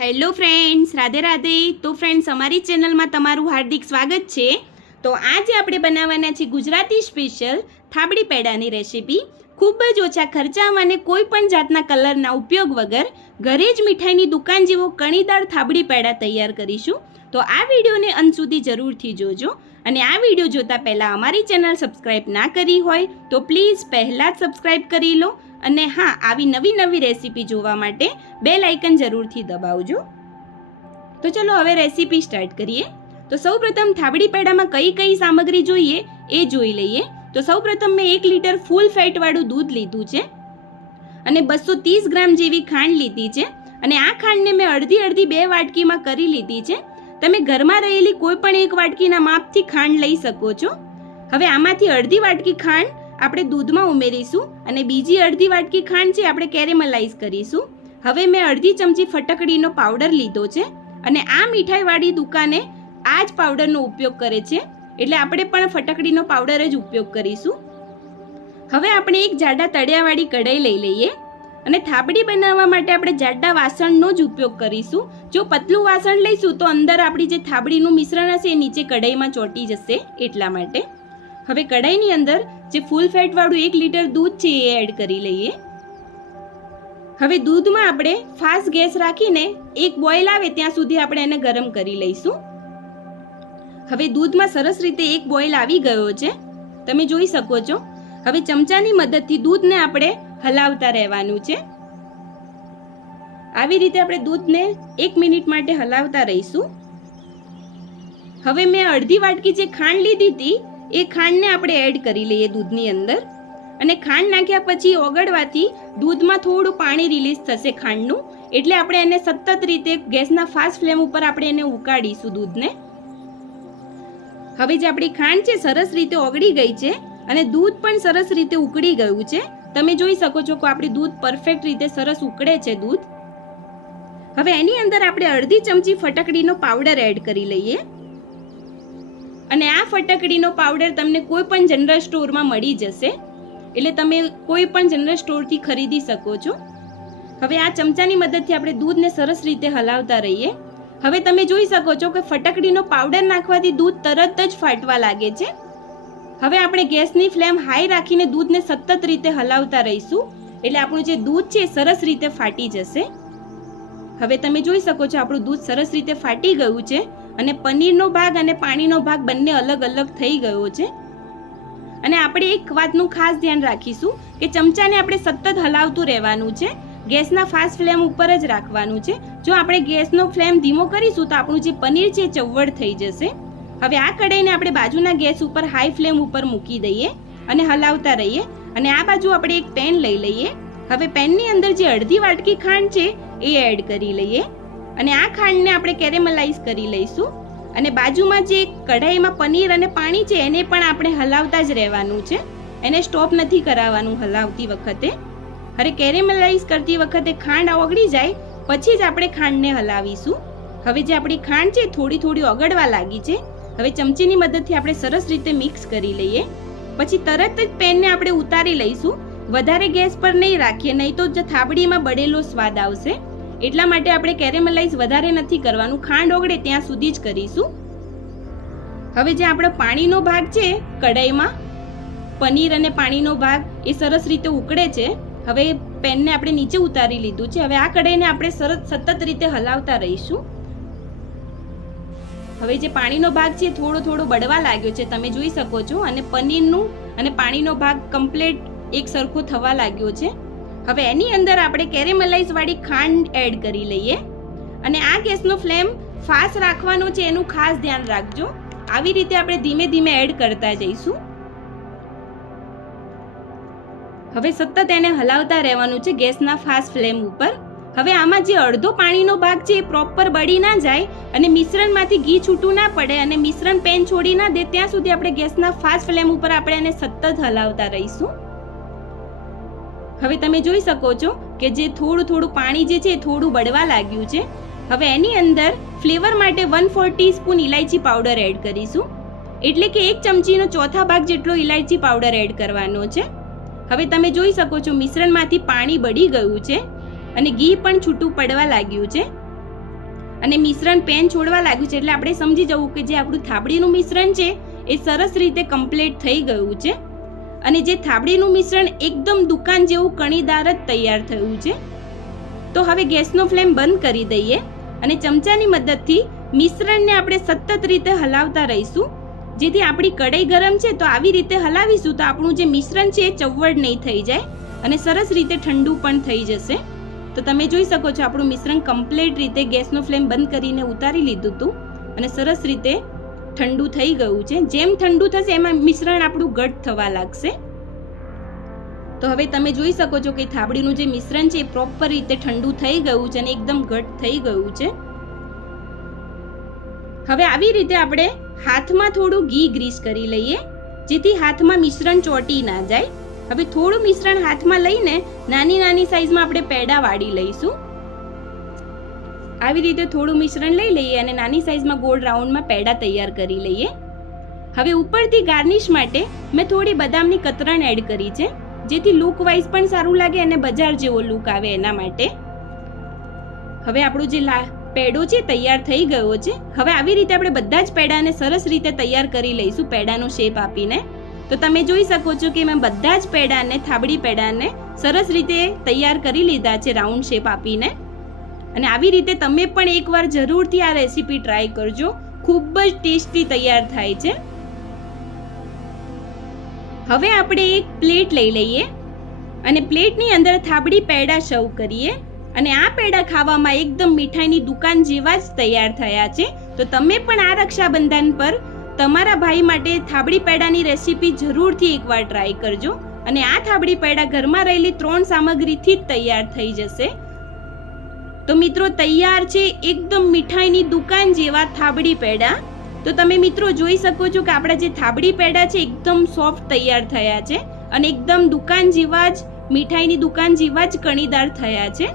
Hello friends, Radhe Radhe. તો friends, અમારી ચેનલમાં તમારું હાર્દિક સ્વાગત છે. તો આજે આપણે બનાવવાના છે ગુજરાતી સ્પેશિયલ થાબડી પેડાની રેસીપી. ખૂબ જ ઓછા ખર્ચામાં અને કોઈ પણ જાતના કલરના ઉપયોગ વગર ઘરે જ મીઠાઈની દુકાન જેવો કણીદાર થાબડી પેડા તૈયાર કરીશું. તો આ વિડીયોને અંત સુધી જરૂરથી જોજો. અને આ વિડીયો જોતા પહેલાં અમારી ચેનલ સબસ્ક્રાઈબ ના કરી હોય તો પ્લીઝ પહેલાં જ સબસ્ક્રાઈબ કરી લો. અને હા, આવી નવી રેસીપી જોવા માટે બેલ આઇકન જરૂરથી દબાવજો. તો ચલો હવે રેસીપી સ્ટાર્ટ કરીએ. તો સૌપ્રથમ થાબડી પેડામાં કઈ કઈ સામગ્રી જોઈએ એ જોઈ લઈએ. તો સૌપ્રથમ મેં 1 લીટર ફૂલ ફેટવાળું દૂધ લીધું છે અને 230 ગ્રામ જેવી ખાંડ લીધી છે. અને આ ખાંડને મેં અડધી 2 વાટકીમાં કરી લીધી છે. તમે ઘરમાં રહેલી કોઈ પણ 1 વાટકીના માપથી ખાંડ લઈ શકો છો. હવે આમાંથી અડધી વાટકી ખાંડ આપણે દૂધમાં ઉમેરીશું અને બીજી અડધી વાટકી ખાંડ છે આપણે કેરેમલાઇઝ કરીશું. હવે મેં અડધી ચમચી ફટકડીનો પાવડર લીધો છે અને આ મીઠાઈવાળી દુકાને આ જ પાવડરનો ઉપયોગ કરે છે, એટલે આપણે પણ ફટકડીનો પાવડર જ ઉપયોગ કરીશું. હવે આપણે એક જાડા તળિયાવાળી કઢાઈ લઈ લઈએ અને થાબડી બનાવવા માટે આપણે જાડા વાસણનો જ ઉપયોગ કરીશું. જો પતલું વાસણ લઈશું તો અંદર આપણી જે થાબડીનું મિશ્રણ હશે એ નીચે કઢાઈમાં ચોંટી જશે, એટલા માટે. હવે કઢાઈની અંદર જે ફૂલ ફેટવાળું 1 લીટર દૂધ છે એ એડ કરી લઈએ. હવે દૂધમાં આપણે ફાસ્ટ ગેસ રાખીને એક બોઇલ આવે ત્યાં સુધી આપણે એને ગરમ કરી લઈશું. હવે દૂધમાં સરસ રીતે એક બોઇલ આવી ગયો છે, તમે જોઈ શકો છો. હવે ચમચાની મદદથી દૂધને આપણે હલાવતા રહેવાનું છે. આવી રીતે આપણે દૂધને 1 મિનિટ માટે હલાવતા રહીશું. હવે મેં અડધી વાટકી જે ખાંડ લીધી હતી એ ખાંડને આપણે એડ કરી લઈએ દૂધની અંદર. અને ખાંડ નાખ્યા પછી ઓગળવાથી દૂધમાં થોડું પાણી રિલીઝ થશે ખાંડનું, એટલે આપણે એને સતત રીતે ગેસના ફાસ્ટ ફ્લેમ ઉપર આપણે એને ઉકાળીશું દૂધને. હવે જે આપણી ખાંડ છે સરસ રીતે ઓગળી ગઈ છે અને દૂધ પણ સરસ રીતે ઉકળી ગયું છે. તમે જોઈ શકો છો કે આપણી દૂધ પરફેક્ટ રીતે સરસ ઉકળે છે દૂધ. હવે એની અંદર આપણે અડધી ચમચી ફટકડીનો પાવડર એડ કરી લઈએ. અને આ ફટકડીનો પાવડર તમને કોઈ પણ જનરલ સ્ટોરમાં મળી જશે, એટલે તમે કોઈ પણ જનરલ સ્ટોરથી ખરીદી શકો છો. હવે આ ચમચાની મદદથી આપણે દૂધને સરસ રીતે હલાવતા રહીએ. હવે તમે જોઈ શકો છો કે ફટકડીનો પાવડર નાખવાથી દૂધ તરત જ ફાટવા લાગે છે. હવે આપણે ગેસની ફ્લેમ હાઈ રાખીને દૂધને સતત રીતે હલાવતા રહીશું, એટલે આપણું જે દૂધ છે સરસ રીતે ફાટી જશે. હવે તમે જોઈ શકો છો આપણું દૂધ સરસ રીતે ફાટી ગયું છે અને પનીરનો ભાગ અને પાણીનો ભાગ બંને અલગ અલગ થઈ ગયો છે. અને આપણે એક વાતનું ખાસ ધ્યાન રાખીશું કે ચમચાને આપણે સતત હલાવતું રહેવાનું છે, ગેસના ફાસ્ટ ફ્લેમ ઉપર જ રાખવાનું છે. જો આપણે ગેસનો ફ્લેમ ધીમો કરીશું તો આપણું જે પનીર છે ચવડ થઈ જશે. હવે આ કઢાઈને આપણે બાજુના ગેસ ઉપર હાઈ ફ્લેમ ઉપર મૂકી દઈએ અને હલાવતા રહીએ. અને આ બાજુ આપણે એક પેન લઈ લઈએ. હવે પેનની અંદર જે અડધી વાટકી ખાંડ છે એ એડ કરી લઈએ અને આ ખાંડને આપણે કેરેમલાઇઝ કરી લઈશું. અને બાજુમાં જે કઢાઈમાં પનીર અને પાણી છે એને પણ આપણે હલાવતા જ રહેવાનું છે, એને સ્ટોપ નથી કરાવવાનું હલાવતી વખતે. હવે કેરેમલાઇઝ કરતી વખતે ખાંડ ઓગળી જાય પછી જ આપણે ખાંડને હલાવીશું. હવે જે આપણી ખાંડ છે થોડી ઓગળવા લાગી છે. હવે ચમચીની મદદથી આપણે સરસ રીતે મિક્સ કરી લઈએ. પછી તરત જ પેનને આપણે ઉતારી લઈશું. વધારે ગેસ પર નહીં રાખીએ, નહીં તો જે થાબડીમાં બળેલો સ્વાદ આવશે, એટલા માટે આપણે કેરેમલાઇઝ વધારે નથી કરવાનું, ખાંડ ઓગળે ત્યાં સુધી જ કરીશું. હવે જે આપણો પાણીનો ભાગ છે કઢાઈમાં, પનીર અને પાણીનો ભાગ એ સરસ રીતે ઉકળે છે. હવે પેનને આપણે નીચે ઉતારી લીધું છે. હવે આ કઢાઈને આપણે સતત રીતે હલાવતા રહીશું. હવે જે પાણીનો ભાગ છે થોડો બળવા લાગ્યો છે, તમે જોઈ શકો છો. અને પનીરનું અને પાણીનો ભાગ કમ્પ્લીટ એક સરખો થવા લાગ્યો છે. હવે એની અંદર આપણે કેરેમલાઇઝ વાળી ખાંડ એડ કરી લઈએ. અને આ ગેસનો ફ્લેમ ફાસ્ટ રાખવાનો છે, એનું ખાસ ધ્યાન રાખજો. આવી રીતે આપણે ધીમે ધીમે એડ કરતા જઈશું. હવે સતત એને હલાવતા રહેવાનું છે ગેસના ફાસ્ટ ફ્લેમ ઉપર. હવે આમાં જે અડધો પાણીનો ભાગ છે એ પ્રોપર બળી ના જાય અને મિશ્રણમાંથી ઘી છૂટું ના પડે અને મિશ્રણ પેન છોડી ના દે ત્યાં સુધી આપણે ગેસના ફાસ્ટ ફ્લેમ ઉપર આપણે એને સતત હલાવતા રહીશું. હવે તમે જોઈ શકો છો કે જે થોડું પાણી જે છે થોડું બળવા લાગ્યું છે. હવે એની અંદર ફ્લેવર માટે 1/4 ટીસ્પૂન ઇલાયચી પાવડર એડ કરીશું, એટલે કે 1 ચમચીનો ચોથા ભાગ જેટલો ઇલાયચી પાવડર એડ કરવાનો છે. હવે તમે જોઈ શકો છો મિશ્રણમાંથી પાણી બળી ગયું છે અને ઘી પણ છૂટું પડવા લાગ્યું છે. અને મિશ્રણ પેન છોડવા લાગ્યું છે એટલે આપણે સમજી જવું કે જે આપણું થાબડીનું મિશ્રણ છે એ સરસ રીતે કમ્પ્લીટ થઈ ગયું છે અને જે થાબડીનું મિશ્રણ એકદમ દુકાન જેવું કણીદાર જ તૈયાર થયું છે. તો હવે ગેસનો ફ્લેમ બંધ કરી દઈએ અને ચમચાની મદદથી મિશ્રણને આપણે સતત રીતે હલાવતા રહીશું, જેથી આપણી કઢાઈ ગરમ છે તો આવી રીતે હલાવીશું તો આપણું જે મિશ્રણ છે એ ચવડ નહીં થઈ જાય અને સરસ રીતે ઠંડુ પણ થઈ જશે. તો તમે જોઈ શકો છો આપણું મિશ્રણ કમ્પ્લીટ રીતે ગેસનો ફ્લેમ બંધ કરીને ઉતારી લીધું હતું અને સરસ રીતે ઠંડુ થઈ ગયું છે. જેમ ઠંડુ થશે એમાં મિશ્રણ આપણું ઘટ થવા લાગશે. તો હવે તમે જોઈ શકો છો કે થાબડીનું જે મિશ્રણ છે એ પ્રોપર રીતે ઠંડુ થઈ ગયું છે અને એકદમ ઘટ થઈ ગયું છે. હવે આવી રીતે આપણે હાથમાં થોડું ઘી ગ્રીસ કરી લઈએ જેથી હાથમાં મિશ્રણ ચોંટી ના જાય. હવે થોડું મિશ્રણ હાથમાં લઈને નાની નાની સાઈઝમાં આપણે પેડા વાળી લઈશું. આવી રીતે થોડું મિશ્રણ લઈ લઈએ અને નાની સાઈઝમાં ગોળ રાઉન્ડમાં પેડા તૈયાર કરી લઈએ. હવે ઉપરથી ગાર્નિશ માટે મેં થોડી બદામની કતરણ એડ કરી છે જેથી લુક વાઇઝ પણ સારું લાગે અને બજાર જેવો લુક આવે એના માટે. હવે આપણું જે પેડો છે તૈયાર થઈ ગયો છે. હવે આવી રીતે આપણે બધા જ પેડાને સરસ રીતે તૈયાર કરી લઈશું પેડાનો શેપ આપીને. તો તમે જોઈ શકો છો કે મેં બધા જ પેડાને થાબડી પેડાને સરસ રીતે તૈયાર કરી લીધા છે રાઉન્ડ શેપ આપીને. અને આવી રીતે તમે પણ એકવાર જરૂરથી આ રેસીપી ટ્રાય કરજો, ખૂબ જ ટેસ્ટી તૈયાર થાય છે. હવે આપણે એક પ્લેટ લઈ લઈએ અને પ્લેટની અંદર થાબડી પેડા સર્વ કરીએ અને આ પેડા ખાવામાં એકદમ મીઠાઈની દુકાન જેવા જ તૈયાર થયા છે. તો તમે પણ આ રક્ષાબંધન પર તમારા ભાઈ માટે થાબડી પેડાની રેસીપી જરૂરથી એકવાર ટ્રાય કરજો અને આ થાબડી પેડા ઘરમાં રહેલી 3 સામગ્રીથી જ તૈયાર થઈ જશે. તો મિત્રો તૈયાર છે એકદમ મીઠાઈની દુકાન જેવા થાબડી પેડા. તો તમે મિત્રો જોઈ શકો છો કે આપણા જે થાબડી પેડા છે એકદમ સોફ્ટ તૈયાર થયા છે અને એકદમ દુકાન જેવા જ મીઠાઈની દુકાન જેવા જ કણીદાર થયા છે.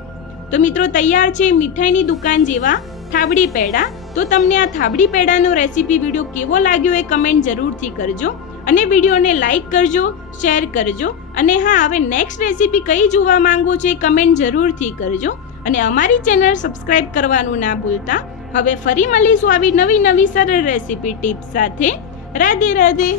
તો મિત્રો તૈયાર છે મીઠાઈની દુકાન જેવા થાબડી પેડા. તો તમને આ થાબડી પેડાનો રેસીપી વિડીયો કેવો લાગ્યો એ કમેન્ટ જરૂરથી કરજો અને વિડીયોને લાઈક કરજો, શેર કરજો અને હા, હવે નેક્સ્ટ રેસીપી કઈ જોવા માંગો છો એ કમેન્ટ જરૂરથી કરજો અને અમારી ચેનલ સબસ્ક્રાઇબ કરવાનું ના ભૂલતા. હવે ફરી મળીશું આવી નવી સરળ રેસીપી ટિપ્સ સાથે. રાધે રાધે.